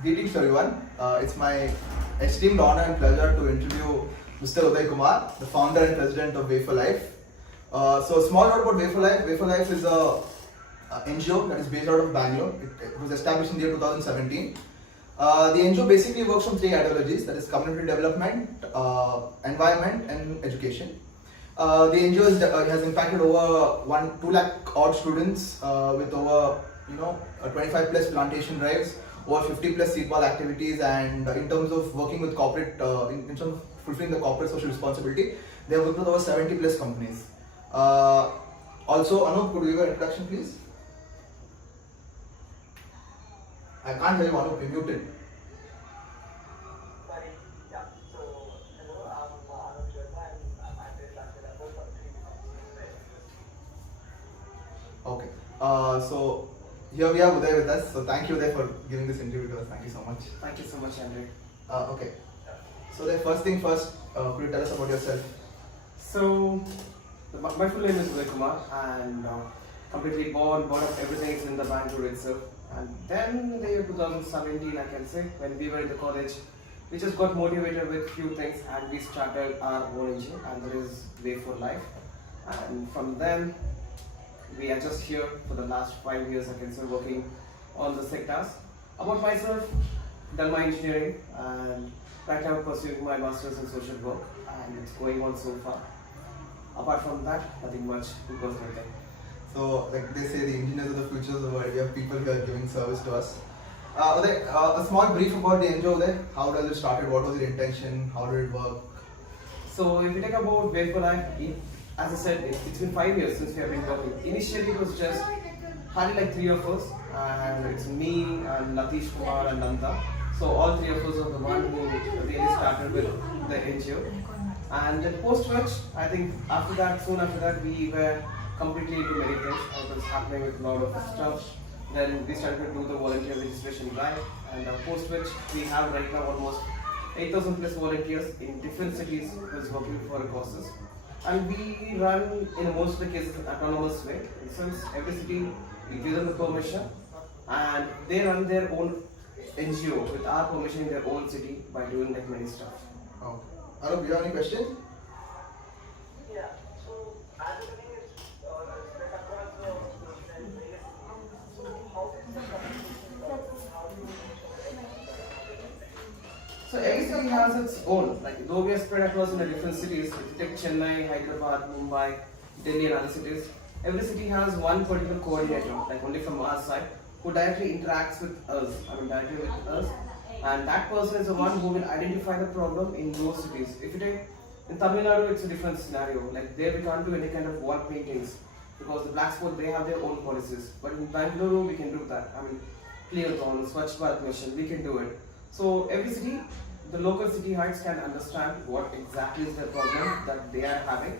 Greetings everyone. It's my esteemed honor and pleasure to interview Mr. Uday Kumar, the founder and president of Way for Life. So, a small note about Way for Life. Way for Life is a NGO that is based out of Bangalore. It was established in the year 2017. The NGO basically works on three ideologies, that is community development, environment, and education. The NGO has impacted over 2 lakh odd students with over 25 plus plantation drives, over 50 plus seed ball activities, and in terms of working with corporate, in terms of fulfilling the corporate social responsibility, they have worked with over 70 plus companies. Also, Anup, could you give an introduction, please? I can't hear you, Anup, you're muted. Sorry. Yeah. So, hello, I'm Anup Sharma and I'm actually transferred for 3 Okay. So here we have Uday with us. So thank you, Uday, for giving this interview to us. Thank you so much. Thank you so much, Andre. Okay. So the first thing first, could you tell us about yourself? So, my full name is Uday Kumar, and completely born, brought up, everything is in the Bangalore itself. And then in the year 2017, I can say, when we were in the college, we just got motivated with few things, and we started our own engine, and there is Way for Life. And from then, we are just here for the last 5 years, I can say, working on the sectors. About myself, done my engineering, and right now I'm pursuing my master's in social work, and it's going on so far. Apart from that, nothing much, because nothing. So, like they say, the engineers are the future of the world. We have people who are giving service to us. Uday, a small brief about the NGO, Uday. How does it started? What was your intention? How did it work? So if you take about Way for Life, as I said, it's been 5 years since we have been working. Initially, it was just hardly like 3 of us, and it's me and Latish Kumar and Nanda. So all 3 of us are the one who really started with the NGO. And then post which, I think after that, soon after that, we were completely into many things. What was happening with a lot of stuff. Then we started to do the volunteer registration drive, and post which we have right now almost 8,000 plus volunteers in different cities who is working for causes. And we run in most of the cases an autonomous way. In the sense, every city, we give them the permission, and they run their own NGO with our permission in their own city by doing like many stuff. Oh. Anup, do you have any questions? Yeah. So, as the thing is, spread across the various so how is the how do you So every city has its own, like though we are spread across in the different cities, if you take Chennai, Hyderabad, Mumbai, Delhi and other cities, every city has one particular coordinator, like only from our side, who directly interacts with us, directly with us. And that person is the one who will identify the problem in those cities. If you take, in Tamil Nadu, it's a different scenario, like there we can't do any kind of wall paintings, because the black sport, they have their own policies. But in Bangalore, we can do that. Clearathon, Swachh Bharat Mission, we can do it. So every city, the local city heights can understand what exactly is the problem that they are having,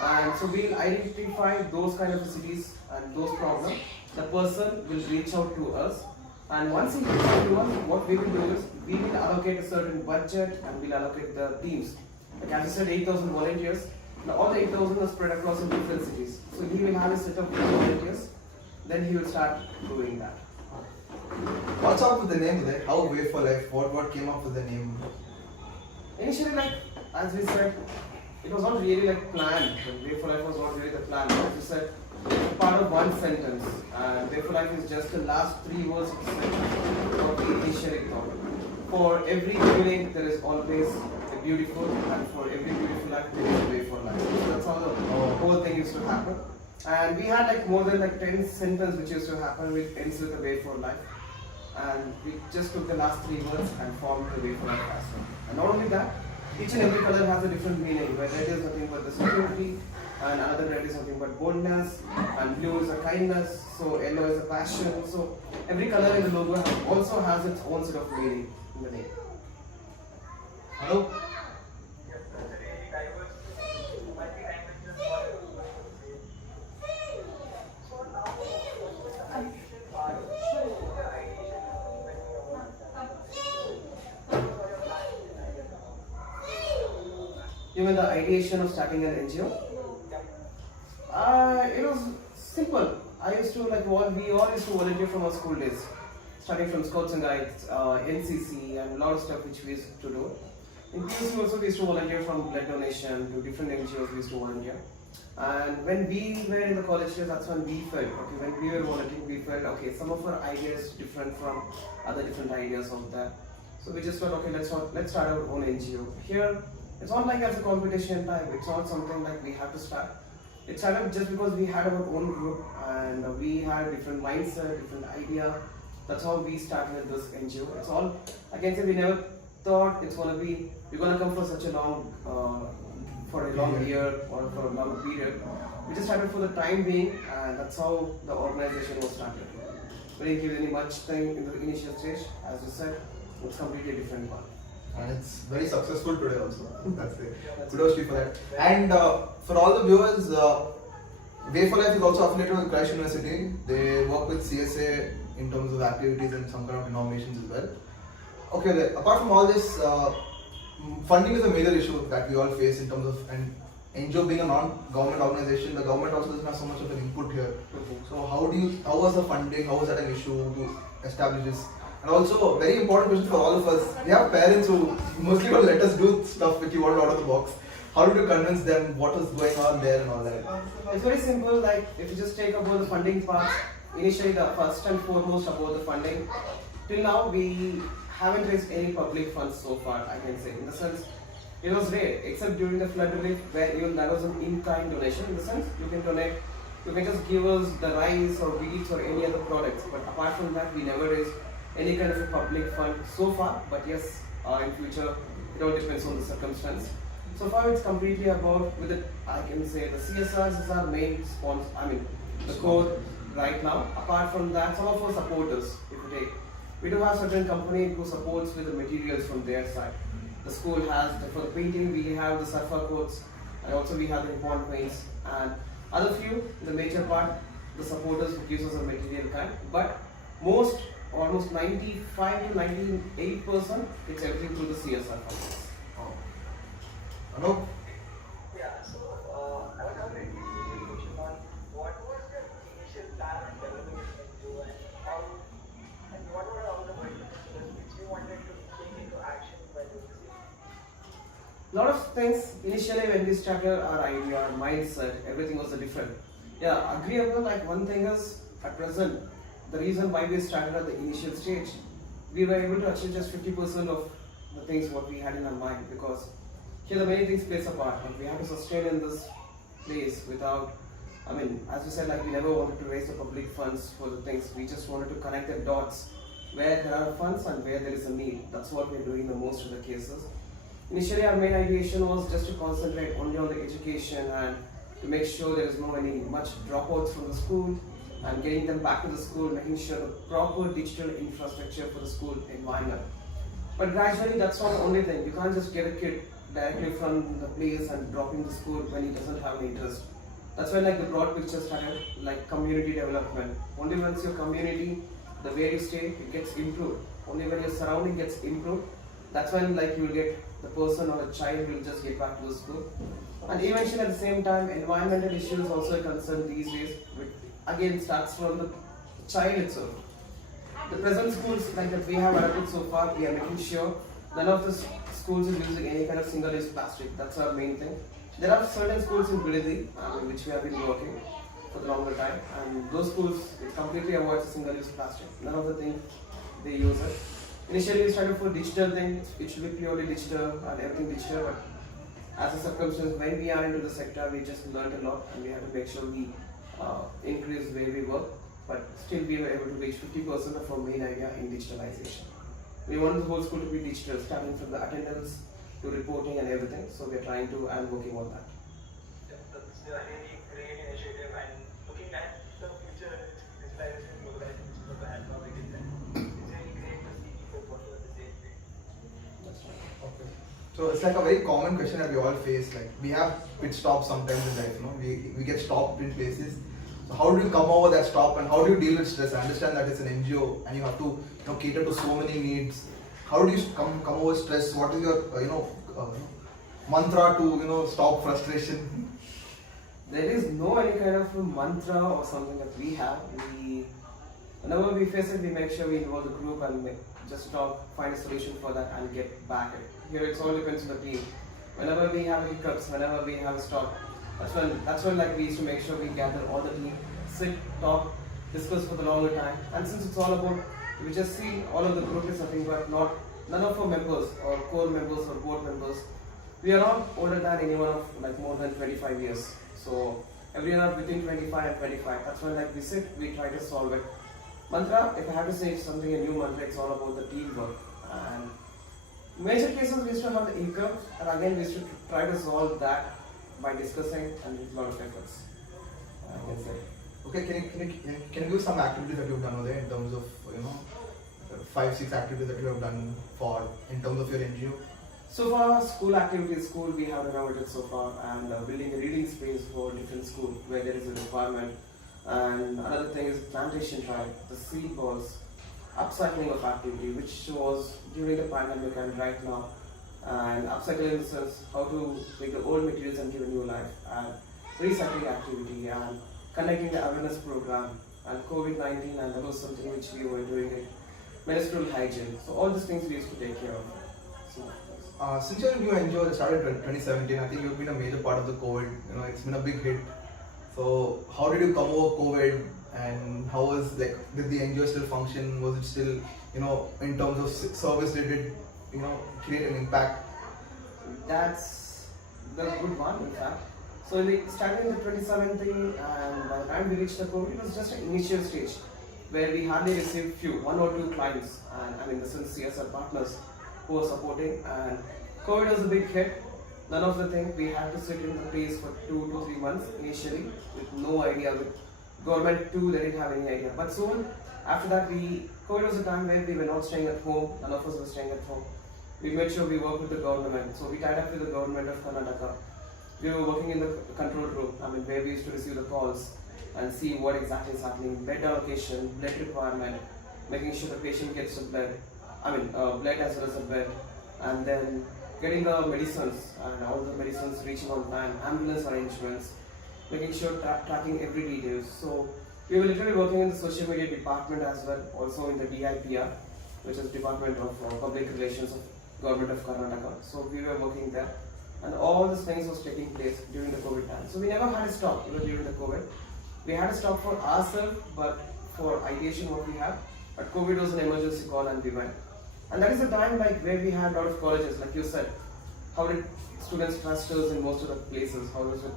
and so we'll identify those kind of cities and those problems. The person will reach out to us, and once he reaches out to us, what we will do is we will allocate a certain budget and we'll allocate the teams. Like as I said, 8,000 volunteers. Now all the 8,000 are spread across in different cities. So he will have a set of volunteers. Then he will start doing that. What's up with the name, Uday? How Way for Life? What came up with the name? Initially, like as we said, it was not really like planned. Way for Life was not really the plan. As we said, it's part of one sentence. Way for Life is just the last 3 words of the sentence of the initial thought. For every beginning, there is always a beautiful, and for every beautiful life, there is a way for life. So that's how the whole thing used to happen. And we had like more than like 10 sentences which used to happen, which ends with a way for life. And we just took the last 3 words and formed the Way for Life castle. And not only that, each and every color has a different meaning. Where red is nothing but the security, and another red is nothing but boldness, and blue is a kindness, so yellow is a passion. So every color in the logo also has its own set of meaning in the name. Hello? You mean the ideation of starting an NGO? It was simple. I used to we all used to volunteer from our school days. starting from Scouts and Guides, NCC, and a lot of stuff which we used to do. In PUC also we used to volunteer from blood donation to different NGOs we used to volunteer. And when we were in the college years, that's when we felt, okay, when we were volunteering, we felt, okay, some of our ideas different from other different ideas out there. So we just thought, okay, let's start our own NGO. Here, it's not like as a competition type, it's not something like we have to start. It started just because we had our own group and we had different mindset, different idea. That's how we started this NGO. It's all, I can say we never thought it's gonna be, we're gonna come for such a long, for a long year or for a long period. We just started for the time being, and that's how the organization was started. We didn't give any much thing in the initial stage. As you said, it's completely different one. And it's very successful today also. That's it. Kudos to you for that. And for all the viewers, Way for Life is also affiliated with Christ University. They work with CSA in terms of activities and some kind of innovations as well. Okay, apart from all this, funding is a major issue that we all face in terms of, and NGO being a non-government organization, the government also doesn't have so much of an input here. So how was the funding, how was that an issue to establish this? And also, very important question for all of us, we have parents who mostly don't let us do stuff which you want out of the box. How did you convince them what was going on there and all that? It's very simple, like if you just take about the funding part, initially the first and foremost about the funding, till now we haven't raised any public funds so far, I can say. In the sense, it was rare, except during the flood relief where even that was an in-kind donation. In the sense, you can donate, you can just give us the rice or wheat or any other products. But apart from that, we never raised any kind of a public fund so far. But yes, in future, it all depends on the circumstance. So far, it's completely about, with it, I can say the CSRs is our main sponsor, I mean, the core right now. Apart from that, some of our supporters, if you take, we do have certain company who supports with the materials from their side. The school has, for the painting, we have the surfer coats, and also we have the important paints, and other few, the major part, the supporters who gives us a material kind, but most, almost 95 to 98%, it's everything through the CSR funds. Anup? Yeah, so I was having a question on what was the initial plan and development into and how and what were all the particulars which you wanted to take into action by doing this? A lot of things initially when we started our idea, our mindset, everything was different. Yeah, agreeable. Like one thing is at present, the reason why we started at the initial stage, we were able to achieve just 50% of the things what we had in our mind, because here the many things plays a part. Like we have to sustain in this place without, I mean, as we said, like we never wanted to raise the public funds for the things. We just wanted to connect the dots where there are funds and where there is a need. That's what we're doing in the most of the cases. Initially, our main ideation was just to concentrate only on the education and to make sure there is no any much dropouts from the school and getting them back to the school, making sure the proper digital infrastructure for the school environment. But gradually, that's not the only thing. You can't just get a kid directly from the place and drop in the school when he doesn't have any interest. That's when like the broad picture started, like community development. Only once your community, the way you stay, it gets improved. Only when your surrounding gets improved, that's when like you will get the person or the child will just get back to the school. And eventually at the same time, environmental issues also a concern these days, which again starts from the child itself. The present schools like that we have adopted so far, we are making sure none of the schools is using any kind of single-use plastic. That's our main thing. There are certain schools in Bidadi, which we have been working for the longer time, and those schools it completely avoids single-use plastic. None of the things they use it. Initially, we started for digital thing. It should be purely digital and everything digital. But as a circumstance, when we are into the sector, we just learned a lot, and we have to make sure we increase the way we work. But still, we were able to reach 50% of our main idea in digitalization. We want the whole school to be digital, starting from the attendance to reporting and everything. So we are trying to and working on that. That's a really great initiative, and looking at the future digitalization, globalization, which is of the hand of it, it's really great to see people working on the same thing. That's right. Okay. So it's like a very common question that we all face. Like we have pit stops sometimes in life, we get stopped in places. So how do you come over that stop and how do you deal with stress? I understand that it's an NGO and you have to cater to so many needs. How do you come over stress? What is your mantra to stop frustration? There is no any kind of a mantra or something that we have. Whenever we face it, we make sure we involve the group and just talk, find a solution for that and get back it. Here it's all depends on the team. Whenever we have hiccups, whenever we have a stop, that's when like we used to make sure we gather all the team, sit, talk, discuss for the longer time. And since it's all about, we just see all of the group is nothing but none of our members or core members or board members. We are all older than anyone of like more than 25 years. So everyone are between 25 and 25. That's when like we sit, we try to solve it. Mantra, if I have to say something a new mantra, it's all about the teamwork. And major cases we used to have the hiccups, and again we used to try to solve that by discussing and with a lot of efforts. I can say. Okay, can you give some activities that you've done over there in terms of 5-6 activities that you have done for in terms of your NGO? So far, school activities, we have renovated so far, and building a reading space for different schools where there is a requirement. And another thing is plantation drive, the seed balls, upcycling of activity, which was during the pandemic and right now. And upcycling in the sense how to take the old materials and give a new life, and recycling activity, and conducting the awareness program, and COVID-19, and that was something which we were doing it, menstrual hygiene. So all these things we used to take care of. So, since you're a new NGO that started in 2017, I think you've been a major part of the COVID. It's been a big hit. So how did you come over COVID, and how was did the NGO still function? Was it still in terms of service, did it create an impact? That's the good one, in fact. So starting in the 2017, and by the time we reached the COVID, it was just an initial stage where we hardly received one or two clients, and I mean the CSR partners who were supporting. And COVID was a big hit. None of the things, we had to sit in the place for 2 to 3 months initially with no idea. With government too, they didn't have any idea. But soon after that, COVID was a time where we were not staying at home. None of us were staying at home. We made sure we worked with the government. So we tied up with the government of Karnataka. We were working in the control room, where we used to receive the calls and see what exactly is happening, bed allocation, blood requirement, making sure the patient gets the blood, blood as well as the bed, and then getting the medicines and all the medicines reaching on time, ambulance arrangements, making sure tracking every detail. So we were literally working in the social media department as well, also in the DIPR, which is Department of Public Relations of Government of Karnataka. So we were working there, and all these things was taking place during the COVID time. So we never had a stop even during the COVID. We had a stop for ourselves, but for ideation what we have. But COVID was an emergency call and we went. And that is the time where we had a lot of colleges, like you said. How did students trust us in most of the places? How was it,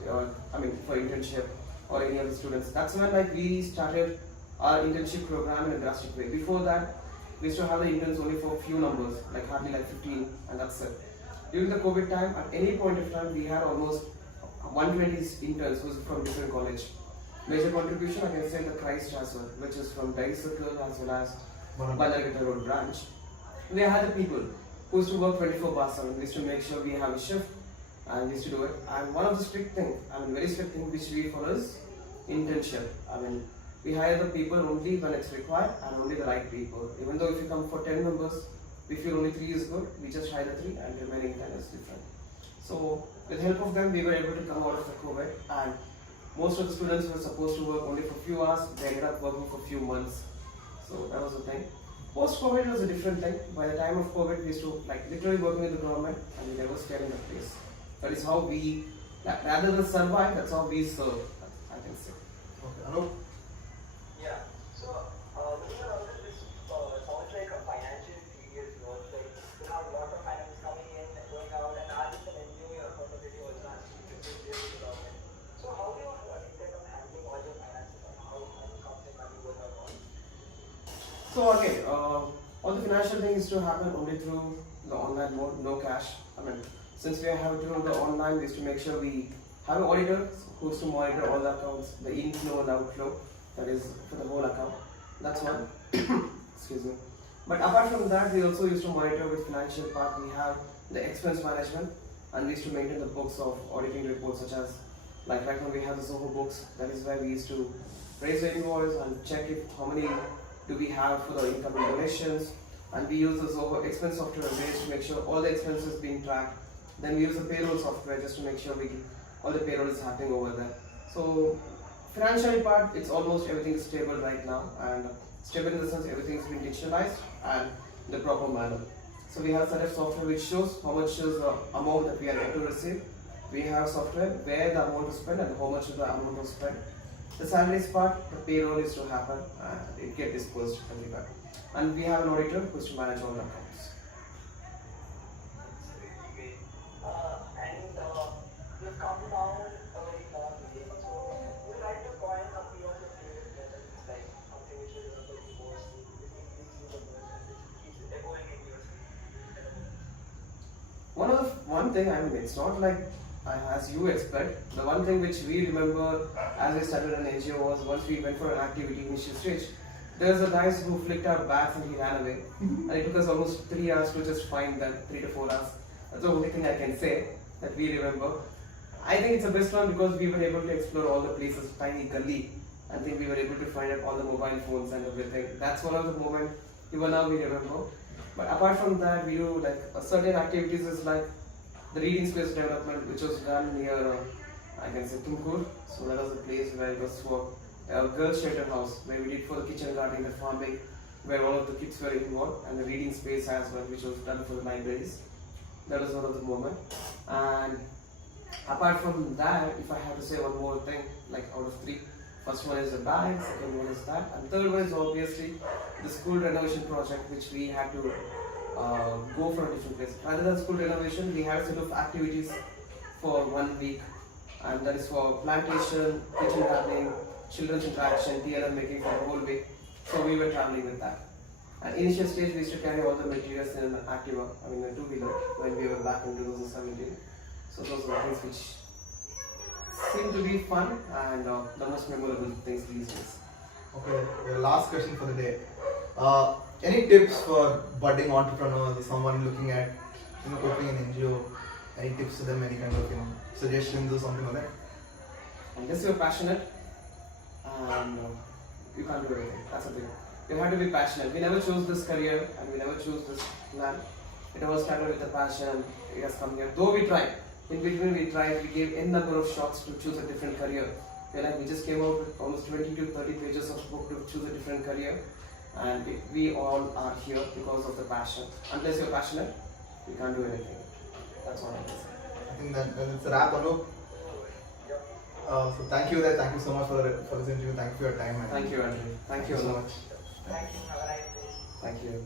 for internship or any other students? That's when we started our internship program in a drastic way. Before that, we used to have the interns only for a few numbers, hardly 15, and that's it. During the COVID time, at any point of time, we had almost 120 interns who was from different college. Major contribution, I can say the Christ as well, which is from Dairy Circle as well as Bandargata Road branch. We had the people who used to work 24/7. We used to make sure we have a shift and we used to do it. And one of the very strict thing which we follow is internship. We hire the people only when it's required and only the right people. Even though if you come for 10 members, we feel only 3 is good, we just hire the 3 and remaining 10 is different. So with the help of them, we were able to come out of the COVID, and most of the students were supposed to work only for a few hours, they ended up working for a few months. So that was the thing. Post-COVID was a different thing. By the time of COVID, we used to literally working with the government, and we never stayed in the place. That is how we, rather than survive, that's how we serve, I can say. Okay, Anup? Yeah. So, looking at all this, sounds like a financial serious work. You have a lot of finance coming in, going out, and as an NGO, your accountability also has to be clear with the government. So, how do you intend on handling all your finances, and how comes in money goes out? So again, all the financial thing is to happen only through the online mode, no cash. Since we have to do the online, we used to make sure we have an auditor who's to monitor all the accounts, the inflow and outflow, that is for the whole account. That's one. Excuse me. But apart from that, we also used to monitor with financial part. We have the expense management, and we used to maintain the books of auditing reports, such as right now we have the Zoho books. That is where we used to raise the invoice and check how many do we have for the incoming donations, and we use the Zoho expense software ways to make sure all the expenses being tracked. Then we use the payroll software just to make sure all the payroll is happening over there. So financial part, it's almost everything is stable right now, and Stable in the sense everything's been digitalized and in the proper manner. So we have a set of software which shows how much is the amount that we are going to receive. We have software where the amount to spend and how much is the amount to spend. The salaries part, the payroll is to happen and it gets dispersed everywhere. And we have an auditor who is to manage all the accounts. You've come down a very long way. So, would you like to point a few of your favorite lessons, like something which you remember the most, which increases the most, which keeps echoing in your One thing, I mean, it's not like as you expect. The one thing which we remember as we started an NGO was once we went for an activity initial stage, there was a guy who flicked our bags and he ran away. And it took us almost 3 hours to just find them, 3 to 4 hours. That's the only thing I can say that we remember. I think it's the best one because we were able to explore all the places, tiny gully. I think we were able to find out all the mobile phones and everything. That's one of the moments even now we remember. But apart from that, we do like certain activities is like the reading space development, which was done near, I can say, Tumkur. So that was a place where it was for a girls' shelter house, where we did for the kitchen gardening, the farming, where all of the kids were involved, and the reading space as well, which was done for the libraries. That was one of the moments. And apart from that, if I have to say one more thing, like out of 3, first one is the bag, second one is that, and third one is obviously the school renovation project, which we had to go for a different place. Rather than school renovation, we had a set of activities for 1 week, and that is for plantation, kitchen gardening, children's interaction, TLM making for the whole week. So we were traveling with that. And initial stage, we used to carry all the materials in an Activa, I mean a 2-wheeler, when we were back in 2017. So those were things which seem to be fun and the most memorable things these days. Okay, your last question for the day. Any tips for budding entrepreneurs or someone looking at opening an NGO? Any tips to them? Any kind of suggestions or something like that? Unless you're passionate, and you can't do anything. That's the thing. You have to be passionate. We never chose this career and we never chose this plan. It all started with a passion and it has come here. Though we tried. In between we tried, we gave n number of shots to choose a different career. We just came out with almost 20 to 30 pages of book to choose a different career. And we all are here because of the passion. Unless you're passionate, you can't do anything. That's what I can say. I think that it's a wrap, Anup. So thank you so much for this interview. Thank you for your time. Thank you, Andrew. Thank you so so much. much. Thank you. Have a nice day. Thank you.